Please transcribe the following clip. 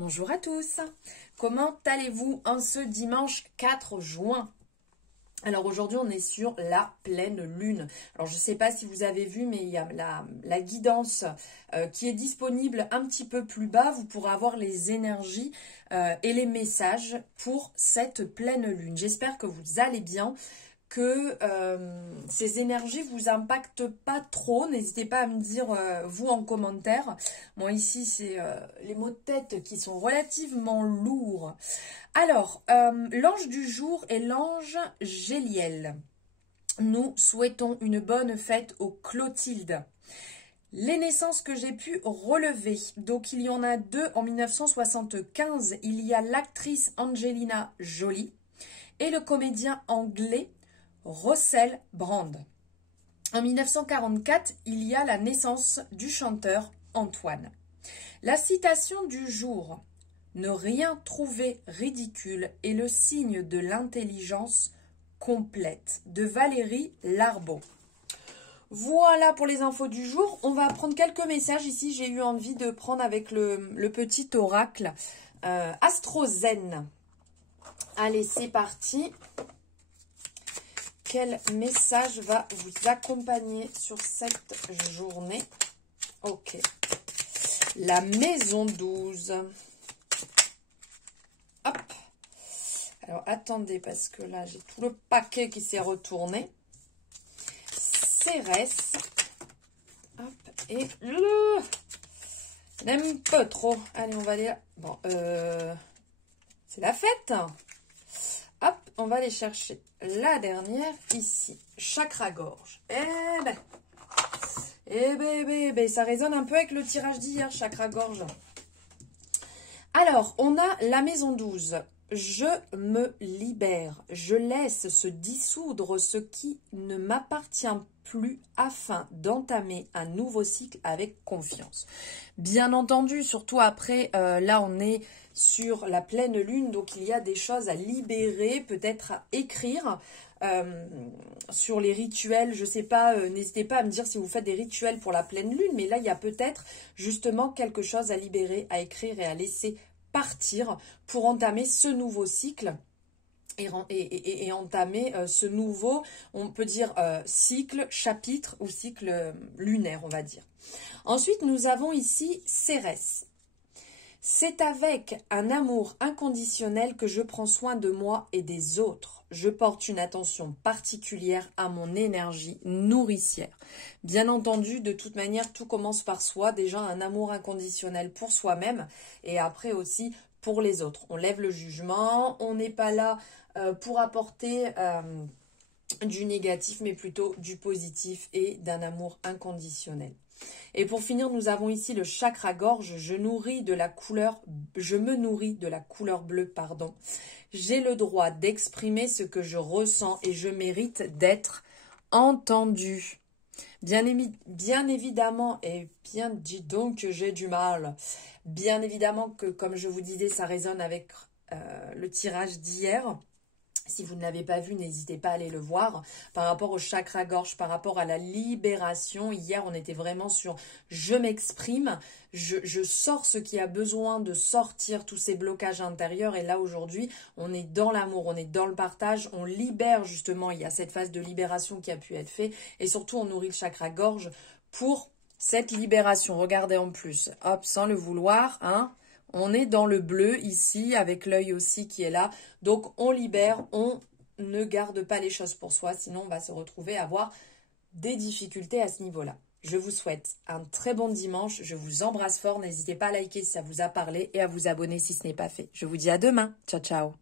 Bonjour à tous, comment allez-vous en ce dimanche 4 juin? Alors aujourd'hui on est sur la pleine lune. Alors je ne sais pas si vous avez vu mais il y a la guidance qui est disponible un petit peu plus bas. Vous pourrez avoir les énergies et les messages pour cette pleine lune. J'espère que vous allez bien, que ces énergies vous impactent pas trop. N'hésitez pas à me dire vous en commentaire. Moi ici c'est les mots de tête qui sont relativement lourds. Alors l'ange du jour est l'ange Géliel. Nous souhaitons une bonne fête aux Clotilde. Les naissances que j'ai pu relever, donc il y en a deux en 1975. Il y a l'actrice Angelina Jolie et le comédien anglais Russell Brand. En 1944, il y a la naissance du chanteur Antoine. La citation du jour, « Ne rien trouver ridicule est le signe de l'intelligence complète » de Valérie Larbaud. Voilà pour les infos du jour. On va prendre quelques messages ici. J'ai eu envie de prendre avec le petit oracle AstroZen. Allez, c'est parti. Quel message va vous accompagner sur cette journée? Ok. La maison 12. Hop. Alors, attendez, parce que là, j'ai tout le paquet qui s'est retourné. Cérès. Hop. Et n'aime pas trop. Allez, on va aller là. Bon, c'est la fête. Hop, on va aller chercher la dernière ici. Chakra-gorge. Ça résonne un peu avec le tirage d'hier, chakra-gorge. Alors, on a la maison 12. Je me libère. Je laisse se dissoudre ce qui ne m'appartient plus afin d'entamer un nouveau cycle avec confiance. Bien entendu, surtout après, là on est sur la pleine lune, donc il y a des choses à libérer, peut-être à écrire sur les rituels. Je sais pas, n'hésitez pas à me dire si vous faites des rituels pour la pleine lune, mais là il y a peut-être justement quelque chose à libérer, à écrire et à laisser partir pour entamer ce nouveau cycle et entamer ce nouveau, on peut dire cycle, chapitre ou cycle lunaire, on va dire. Ensuite, nous avons ici Cérès. C'est avec un amour inconditionnel que je prends soin de moi et des autres. Je porte une attention particulière à mon énergie nourricière. Bien entendu, de toute manière, tout commence par soi. Déjà, un amour inconditionnel pour soi-même et après aussi pour les autres. On lève le jugement, on n'est pas là pour apporter du négatif, mais plutôt du positif et d'un amour inconditionnel. Et pour finir, nous avons ici le chakra-gorge. Je me nourris de la couleur bleue, pardon. J'ai le droit d'exprimer ce que je ressens et je mérite d'être entendue. Bien évidemment, et bien dis donc que j'ai du mal. Bien évidemment que, comme je vous disais, ça résonne avec le tirage d'hier. Si vous ne l'avez pas vu, n'hésitez pas à aller le voir. Par rapport au chakra-gorge, par rapport à la libération, hier, on était vraiment sur « je m'exprime », je sors ce qui a besoin de sortir, tous ces blocages intérieurs. Et là, aujourd'hui, on est dans l'amour, on est dans le partage, on libère justement, il y a cette phase de libération qui a pu être faite. Et surtout, on nourrit le chakra-gorge pour cette libération. Regardez en plus, hop, sans le vouloir, hein. On est dans le bleu ici, avec l'œil aussi qui est là. Donc, on libère, on ne garde pas les choses pour soi. Sinon, on va se retrouver à avoir des difficultés à ce niveau-là. Je vous souhaite un très bon dimanche. Je vous embrasse fort. N'hésitez pas à liker si ça vous a parlé et à vous abonner si ce n'est pas fait. Je vous dis à demain. Ciao, ciao.